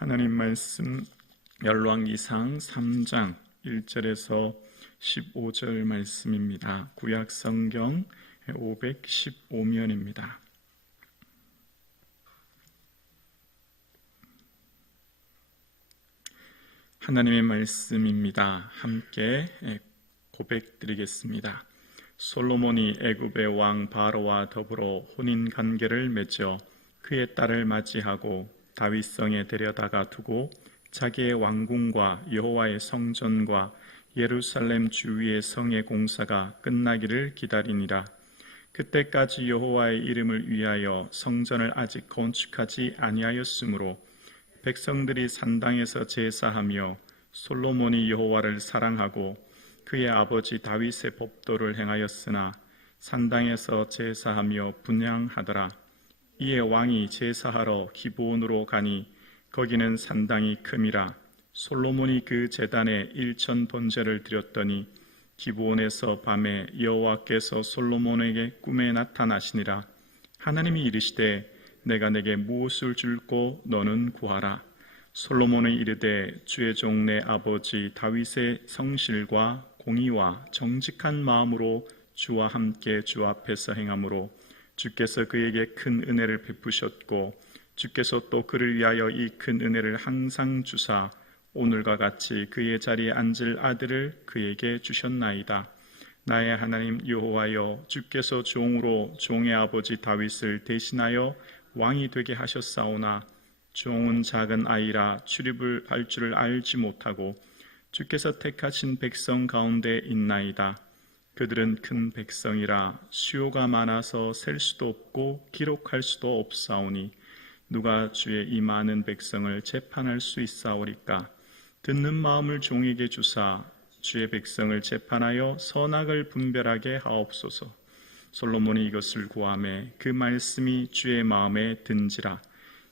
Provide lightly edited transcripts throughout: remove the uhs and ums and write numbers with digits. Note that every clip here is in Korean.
하나님 말씀 열왕기상 3장 1절에서 15절 말씀입니다. 구약 성경 515면입니다. 하나님의 말씀입니다. 함께 고백드리겠습니다. 솔로몬이 애굽의 왕 바로와 더불어 혼인 관계를 맺어 그의 딸을 맞이하고 다윗성에 데려다가 두고 자기의 왕궁과 여호와의 성전과 예루살렘 주위의 성의 공사가 끝나기를 기다리니라. 그때까지 여호와의 이름을 위하여 성전을 아직 건축하지 아니하였으므로 백성들이 산당에서 제사하며 솔로몬이 여호와를 사랑하고 그의 아버지 다윗의 법도를 행하였으나 산당에서 제사하며 분향하더라. 이에 왕이 제사하러 기브온으로 가니 거기는 산당이 큼이라. 솔로몬이 그 제단에 1000번제를 드렸더니 기브온에서 밤에 여호와께서 솔로몬에게 꿈에 나타나시니라. 하나님이 이르시되 내가 내게 무엇을 줄고 너는 구하라. 솔로몬이 이르되 주의 종 내 아버지 다윗의 성실과 공의와 정직한 마음으로 주와 함께 주 앞에서 행함으로 주께서 그에게 큰 은혜를 베푸셨고 주께서 또 그를 위하여 이 큰 은혜를 항상 주사 오늘과 같이 그의 자리에 앉을 아들을 그에게 주셨나이다. 나의 하나님 여호와여, 주께서 종으로 종의 아버지 다윗을 대신하여 왕이 되게 하셨사오나 종은 작은 아이라 출입을 할 줄을 알지 못하고 주께서 택하신 백성 가운데 있나이다. 그들은 큰 백성이라 수요가 많아서 셀 수도 없고 기록할 수도 없사오니 누가 주의 이 많은 백성을 재판할 수 있사오리까? 듣는 마음을 종에게 주사 주의 백성을 재판하여 선악을 분별하게 하옵소서. 솔로몬이 이것을 구하매 그 말씀이 주의 마음에 든지라.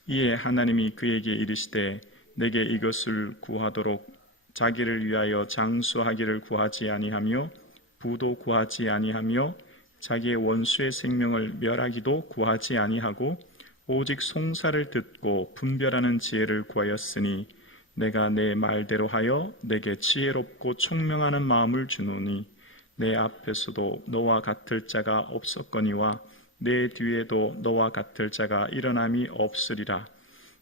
이에 하나님이 그에게 이르시되 내게 이것을 구하도록 자기를 위하여 장수하기를 구하지 아니하며 부도 구하지 아니하며 자기의 원수의 생명을 멸하기도 구하지 아니하고 오직 송사를 듣고 분별하는 지혜를 구하였으니 내가 내 말대로 하여 내게 지혜롭고 총명하는 마음을 주노니 내 앞에서도 너와 같을 자가 없었거니와 내 뒤에도 너와 같을 자가 일어남이 없으리라.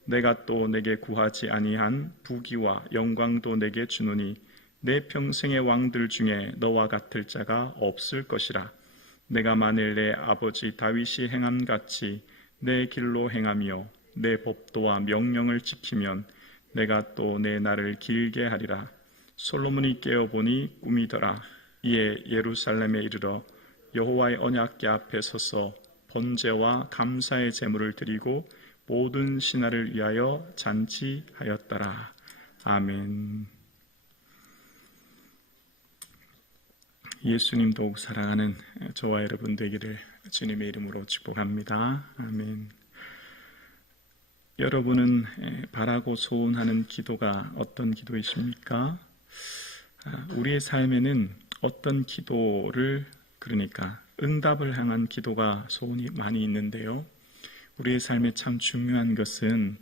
내가 또 내게 구하지 아니한 부귀와 영광도 내게 주노니 내 평생의 왕들 중에 너와 같을 자가 없을 것이라. 내가 만일 내 아버지 다윗이 행함같이 내 길로 행하며 내 법도와 명령을 지키면 내가 또 내 날을 길게 하리라. 솔로몬이 깨어보니 꿈이더라. 이에 예루살렘에 이르러 여호와의 언약궤 앞에 서서 번제와 감사의 제물을 드리고 모든 신하를 위하여 잔치하였더라. 아멘. 예수님 더욱 사랑하는 저와 여러분 되기를 주님의 이름으로 축복합니다. 아멘. 여러분은 바라고 소원하는 기도가 어떤 기도이십니까? 우리의 삶에는 어떤 기도를, 그러니까 응답을 향한 기도가 소원이 많이 있는데요. 우리의 삶에 참 중요한 것은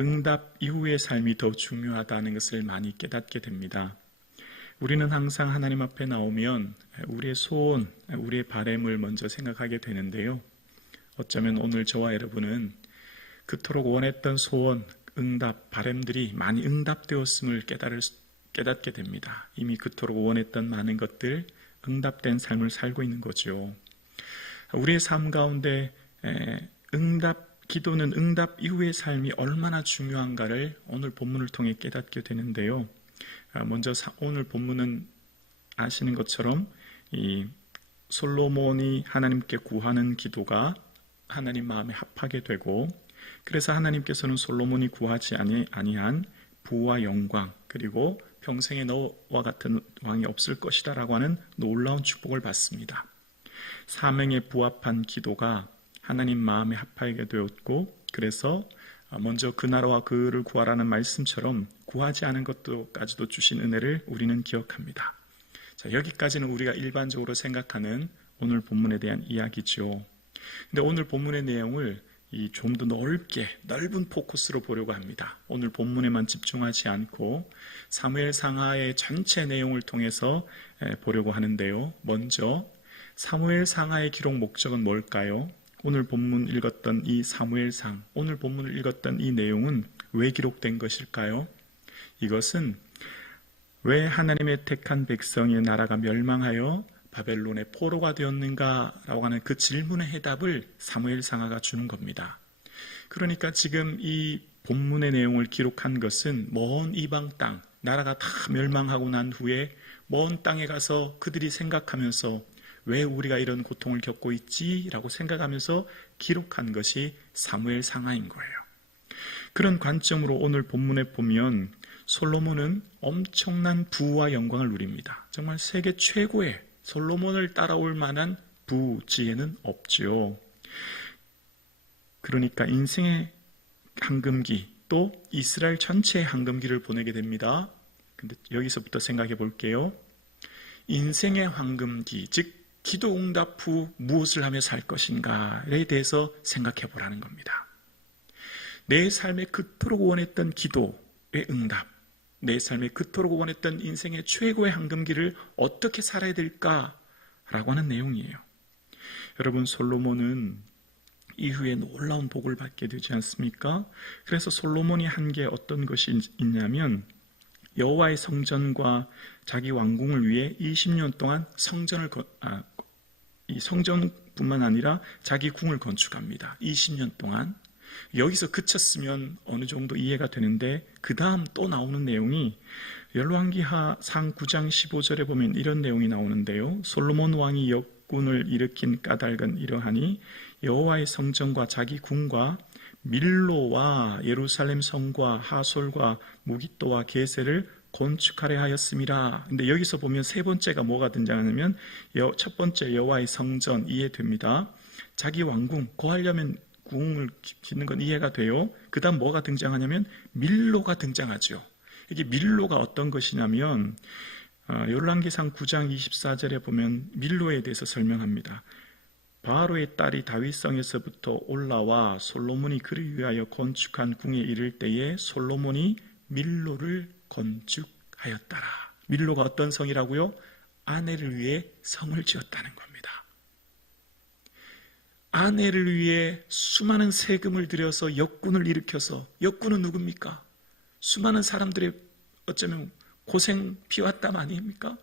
응답 이후의 삶이 더 중요하다는 것을 많이 깨닫게 됩니다. 우리는 항상 하나님 앞에 나오면 우리의 소원, 우리의 바람을 먼저 생각하게 되는데요. 어쩌면 오늘 저와 여러분은 그토록 원했던 소원, 응답, 바람들이 많이 응답되었음을 깨닫게 됩니다. 이미 그토록 원했던 많은 것들, 응답된 삶을 살고 있는 거죠. 우리의 삶 가운데 기도는 응답 이후의 삶이 얼마나 중요한가를 오늘 본문을 통해 깨닫게 되는데요. 먼저 오늘 본문은 아시는 것처럼 이 솔로몬이 하나님께 구하는 기도가 하나님 마음에 합하게 되고, 그래서 하나님께서는 솔로몬이 구하지 아니한 부와 영광, 그리고 평생에 너와 같은 왕이 없을 것이다 라고 하는 놀라운 축복을 받습니다. 사명에 부합한 기도가 하나님 마음에 합하게 되었고, 그래서 먼저 그 나라와 그를 구하라는 말씀처럼 구하지 않은 것도까지도 주신 은혜를 우리는 기억합니다. 자, 여기까지는 우리가 일반적으로 생각하는 오늘 본문에 대한 이야기죠. 근데 오늘 본문의 내용을 이 좀 더 넓은 포커스로 보려고 합니다. 오늘 본문에만 집중하지 않고 사무엘 상하의 전체 내용을 통해서 보려고 하는데요. 먼저 사무엘 상하의 기록 목적은 뭘까요? 오늘 본문 읽었던 이 사무엘상, 오늘 본문을 읽었던 이 내용은 왜 기록된 것일까요? 이것은 왜 하나님의 택한 백성의 나라가 멸망하여 바벨론의 포로가 되었는가라고 하는 그 질문의 해답을 사무엘 상하가 주는 겁니다. 그러니까 지금 이 본문의 내용을 기록한 것은 먼 이방 땅, 나라가 다 멸망하고 난 후에 먼 땅에 가서 그들이 생각하면서 왜 우리가 이런 고통을 겪고 있지? 라고 생각하면서 기록한 것이 사무엘 상하인 거예요. 그런 관점으로 오늘 본문에 보면 솔로몬은 엄청난 부와 영광을 누립니다. 정말 세계 최고의 솔로몬을 따라올 만한 부지에는 없죠. 그러니까 인생의 황금기, 또 이스라엘 전체의 황금기를 보내게 됩니다. 근데 여기서부터 생각해 볼게요. 인생의 황금기, 즉 기도 응답 후 무엇을 하며 살 것인가에 대해서 생각해 보라는 겁니다. 내 삶에 그토록 원했던 기도의 응답, 내 삶에 그토록 원했던 인생의 최고의 황금기를 어떻게 살아야 될까라고 하는 내용이에요. 여러분, 솔로몬은 이후에 놀라운 복을 받게 되지 않습니까? 그래서 솔로몬이 한 게 어떤 것이 있냐면 여호와의 성전과 자기 왕궁을 위해 20년 동안 이 성전뿐만 아니라 자기 궁을 건축합니다. 20년 동안. 여기서 그쳤으면 어느 정도 이해가 되는데 그 다음 또 나오는 내용이 열왕기하 상 9장 15절에 보면 이런 내용이 나오는데요. 솔로몬 왕이 역군을 일으킨 까닭은 이러하니 여호와의 성전과 자기 궁과 밀로와 예루살렘 성과 하솔과 무깃도와 게셀을 건축하려 하였음이라. 근데 여기서 보면 세 번째가 뭐가 등장하냐면 첫 번째 여호와의 성전 이해됩니다. 자기 왕궁, 구하려면 궁을 짓는 건 이해가 돼요. 그 다음 뭐가 등장하냐면 밀로가 등장하죠. 이게 밀로가 어떤 것이냐면 열왕기상 9장 24절에 보면 밀로에 대해서 설명합니다. 바로의 딸이 다윗성에서부터 올라와 솔로몬이 그를 위하여 건축한 궁에 이를 때에 솔로몬이 밀로를 건축하였더라. 밀로가 어떤 성이라고요? 아내를 위해 성을 지었다는 겁니다. 아내를 위해 수많은 세금을 들여서 역군을 일으켜서, 역군은 누굽니까? 수많은 사람들의 어쩌면 고생 피와 땀 아닙니까?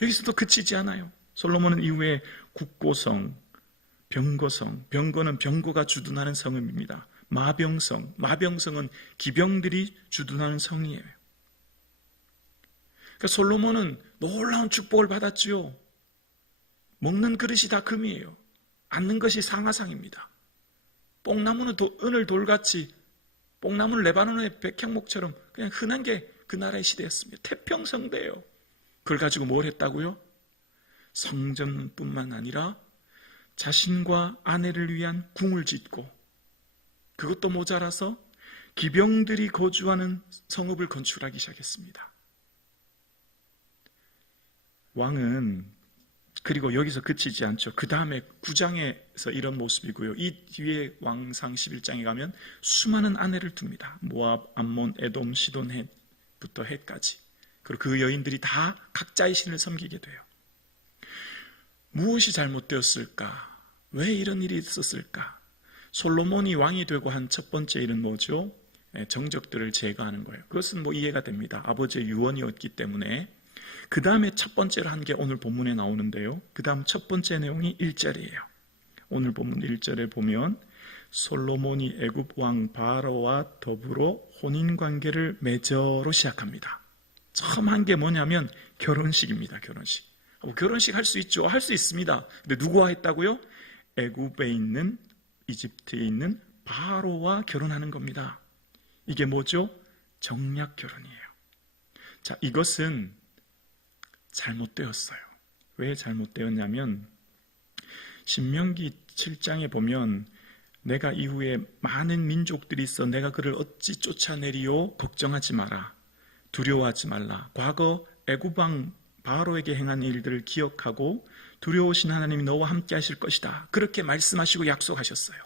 여기서도 그치지 않아요. 솔로몬은 이후에 국고성, 병거성, 병거는 병거가 주둔하는 성읍입니다. 마병성, 마병성은 기병들이 주둔하는 성이에요. 그러니까 솔로몬은 놀라운 축복을 받았지요. 먹는 그릇이 다 금이에요. 앉는 것이 상하상입니다. 뽕나무는 은을 돌같이, 뽕나무는 레바논의 백향목처럼 그냥 흔한 게 그 나라의 시대였습니다. 태평성대예요. 그걸 가지고 뭘 했다고요? 성전뿐만 아니라 자신과 아내를 위한 궁을 짓고, 그것도 모자라서 기병들이 거주하는 성읍을 건축하기 시작했습니다. 왕은 그리고 여기서 그치지 않죠. 그 다음에 9장에서 이런 모습이고요. 이 뒤에 왕상 11장에 가면 수많은 아내를 둡니다. 모압, 암몬, 에돔, 시돈, 헷부터 헷까지. 그리고 그 여인들이 다 각자의 신을 섬기게 돼요. 무엇이 잘못되었을까? 왜 이런 일이 있었을까? 솔로몬이 왕이 되고 한 첫 번째 일은 뭐죠? 정적들을 제거하는 거예요. 그것은 뭐 이해가 됩니다. 아버지의 유언이었기 때문에. 그 다음에 첫 번째로 한 게 오늘 본문에 나오는데요. 그 다음 첫 번째 내용이 1절이에요. 오늘 본문 1절에 보면 솔로몬이 애굽 왕 바로와 더불어 혼인관계를 맺어로 시작합니다. 처음 한 게 뭐냐면 결혼식입니다. 결혼식. 결혼식 할 수 있죠. 할 수 있습니다. 근데 누구와 했다고요? 애굽에 있는, 이집트에 있는 바로와 결혼하는 겁니다. 이게 뭐죠? 정략 결혼이에요. 자, 이것은 잘못되었어요. 왜 잘못되었냐면 신명기 7장에 보면 내가 이후에 많은 민족들이 있어 내가 그를 어찌 쫓아내리요? 걱정하지 마라. 두려워하지 말라. 과거 애굽 왕 바로에게 행한 일들을 기억하고 두려우신 하나님이 너와 함께 하실 것이다. 그렇게 말씀하시고 약속하셨어요.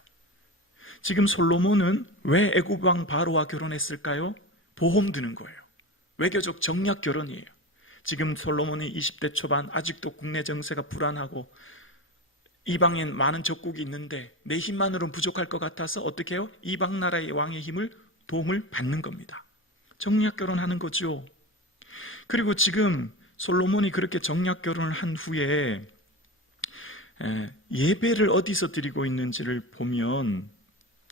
지금 솔로몬은 왜 애굽 왕 바로와 결혼했을까요? 보험 드는 거예요. 외교적 정략 결혼이에요. 지금 솔로몬이 20대 초반, 아직도 국내 정세가 불안하고 이방엔 많은 적국이 있는데 내 힘만으로는 부족할 것 같아서 어떻게 해요? 이방 나라의 왕의 힘을, 도움을 받는 겁니다. 정략 결혼하는 거죠. 그리고 지금 솔로몬이 그렇게 정략 결혼을 한 후에 예배를 어디서 드리고 있는지를 보면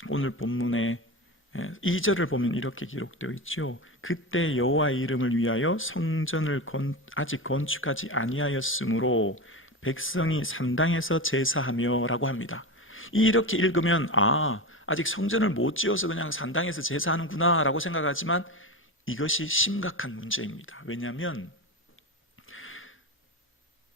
오늘 본문에 2절을 보면 이렇게 기록되어 있죠. 그때 여호와의 이름을 위하여 성전을 아직 건축하지 아니하였으므로 백성이 산당에서 제사하며 라고 합니다. 이렇게 읽으면 아직 성전을 못 지어서 그냥 산당에서 제사하는구나 라고 생각하지만 이것이 심각한 문제입니다. 왜냐하면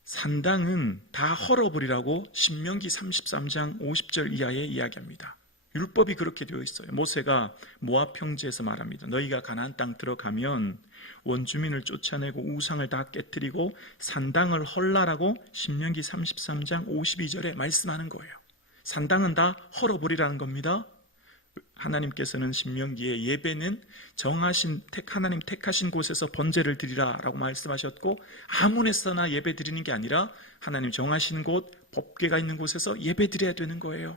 산당은 다 헐어버리라고 신명기 33장 50절 이하에 이야기합니다. 율법이 그렇게 되어 있어요. 모세가 모압 평지에서 말합니다. 너희가 가나안 땅 들어가면 원주민을 쫓아내고 우상을 다 깨뜨리고 산당을 헐라라고 신명기 33장 52절에 말씀하는 거예요. 산당은 다 헐어버리라는 겁니다. 하나님께서는 신명기에 예배는 하나님 택하신 곳에서 번제를 드리라라고 말씀하셨고 아무데서나 예배 드리는 게 아니라 하나님 정하신 곳, 법궤가 있는 곳에서 예배 드려야 되는 거예요.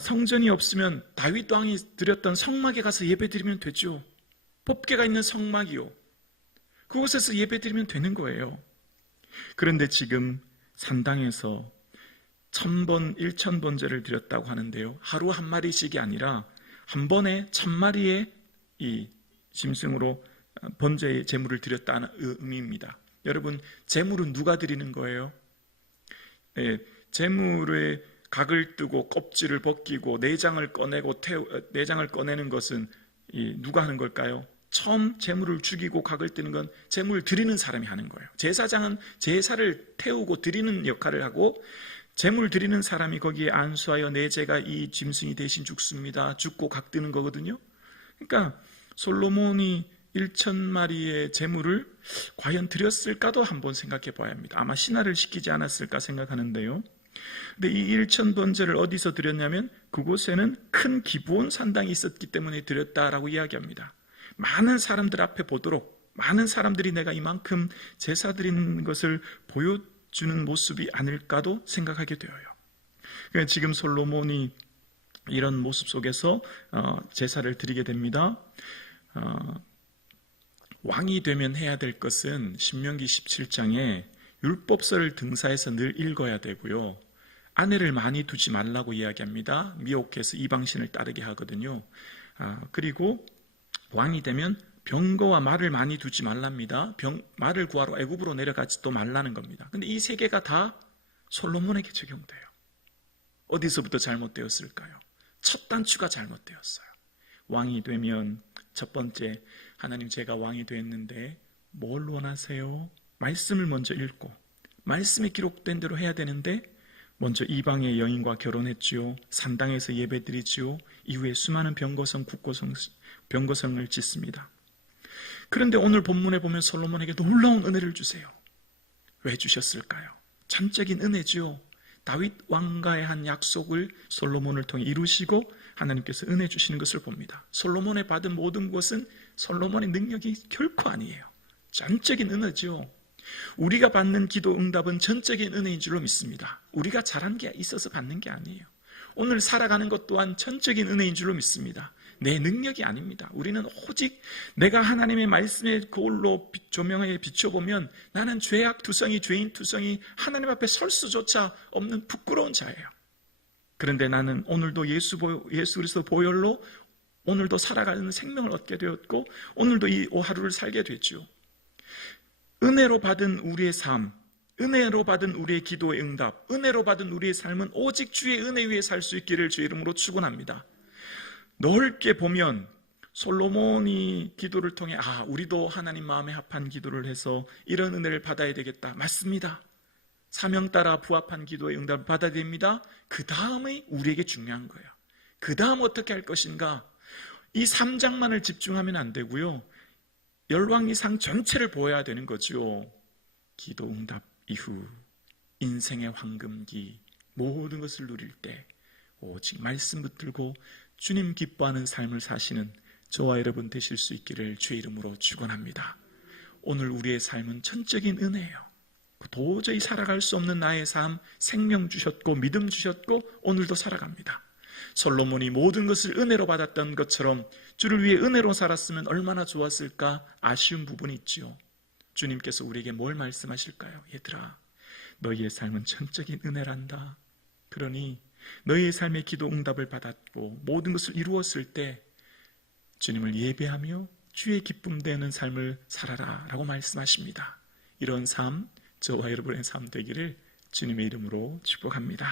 성전이 없으면 다윗 왕이 드렸던 성막에 가서 예배 드리면 되죠. 법궤가 있는 성막이요. 그곳에서 예배 드리면 되는 거예요. 그런데 지금 산당에서 1000번, 1000번제를 드렸다고 하는데요. 하루 한 마리씩이 아니라 한 번에 1000마리의 이 짐승으로 번제의 제물을 드렸다는 의미입니다. 여러분, 제물은 누가 드리는 거예요? 제물의 각을 뜨고 껍질을 벗기고 내장을 꺼내는 것은 누가 하는 걸까요? 처음 제물을 죽이고 각을 뜨는 건 제물을 드리는 사람이 하는 거예요. 제사장은 제사를 태우고 드리는 역할을 하고 제물 드리는 사람이 거기에 안수하여 내 제가 이 짐승이 대신 죽습니다. 죽고 각 뜨는 거거든요. 그러니까 솔로몬이 1000마리의 제물을 과연 드렸을까도 한번 생각해 봐야 합니다. 아마 신화를 시키지 않았을까 생각하는데요. 근데 이 1000번제를 어디서 드렸냐면 그곳에는 큰 기브온 산당이 있었기 때문에 드렸다라고 이야기합니다. 많은 사람들 앞에 보도록, 많은 사람들이 내가 이만큼 제사 드리는 것을 보여주는 모습이 아닐까도 생각하게 되어요. 그러니까 지금 솔로몬이 이런 모습 속에서 제사를 드리게 됩니다. 왕이 되면 해야 될 것은 신명기 17장에 율법서를 등사해서 늘 읽어야 되고요. 아내를 많이 두지 말라고 이야기합니다. 미혹해서 이방신을 따르게 하거든요. 그리고 왕이 되면 병거와 말을 많이 두지 말랍니다. 말을 구하러 애굽으로 내려가지도 말라는 겁니다. 근데 이 세 개가 다 솔로몬에게 적용돼요. 어디서부터 잘못되었을까요? 첫 단추가 잘못되었어요. 왕이 되면 첫 번째, 하나님 제가 왕이 됐는데 뭘 원하세요? 말씀을 먼저 읽고 말씀에 기록된 대로 해야 되는데 먼저 이방의 여인과 결혼했지요. 산당에서 예배드리지요. 이후에 수많은 병거성을 짓습니다. 그런데 오늘 본문에 보면 솔로몬에게 놀라운 은혜를 주세요. 왜 주셨을까요? 전적인 은혜지요. 다윗 왕과의 한 약속을 솔로몬을 통해 이루시고 하나님께서 은혜 주시는 것을 봅니다. 솔로몬의 받은 모든 것은 솔로몬의 능력이 결코 아니에요. 전적인 은혜지요. 우리가 받는 기도 응답은 전적인 은혜인 줄로 믿습니다. 우리가 잘한 게 있어서 받는 게 아니에요. 오늘 살아가는 것 또한 전적인 은혜인 줄로 믿습니다. 내 능력이 아닙니다. 우리는 오직 내가 하나님의 말씀의 거울로 조명에 비춰보면 나는 죄악투성이, 죄인투성이 하나님 앞에 설 수조차 없는 부끄러운 자예요. 그런데 나는 오늘도 예수 그리스도 보혈로 오늘도 살아가는 생명을 얻게 되었고 오늘도 이 하루를 살게 됐죠. 은혜로 받은 우리의 삶, 은혜로 받은 우리의 기도의 응답, 은혜로 받은 우리의 삶은 오직 주의 은혜 위에 살 수 있기를 주의 이름으로 축원합니다. 넓게 보면 솔로몬이 기도를 통해 우리도 하나님 마음에 합한 기도를 해서 이런 은혜를 받아야 되겠다. 맞습니다. 사명 따라 부합한 기도의 응답을 받아야 됩니다. 그 다음이 우리에게 중요한 거예요. 그 다음 어떻게 할 것인가? 이 3장만을 집중하면 안 되고요. 열왕기상 전체를 보여야 되는 거죠. 기도 응답 이후 인생의 황금기, 모든 것을 누릴 때 오직 말씀 붙들고 주님 기뻐하는 삶을 사시는 저와 여러분 되실 수 있기를 주의 이름으로 축원합니다. 오늘 우리의 삶은 전적인 은혜예요. 도저히 살아갈 수 없는 나의 삶, 생명 주셨고 믿음 주셨고 오늘도 살아갑니다. 솔로몬이 모든 것을 은혜로 받았던 것처럼 주를 위해 은혜로 살았으면 얼마나 좋았을까 아쉬운 부분이 있지요. 주님께서 우리에게 뭘 말씀하실까요? 얘들아, 너희의 삶은 전적인 은혜란다. 그러니 너희의 삶의 기도 응답을 받았고 모든 것을 이루었을 때 주님을 예배하며 주의 기쁨 되는 삶을 살아라 라고 말씀하십니다. 이런 삶, 저와 여러분의 삶 되기를 주님의 이름으로 축복합니다.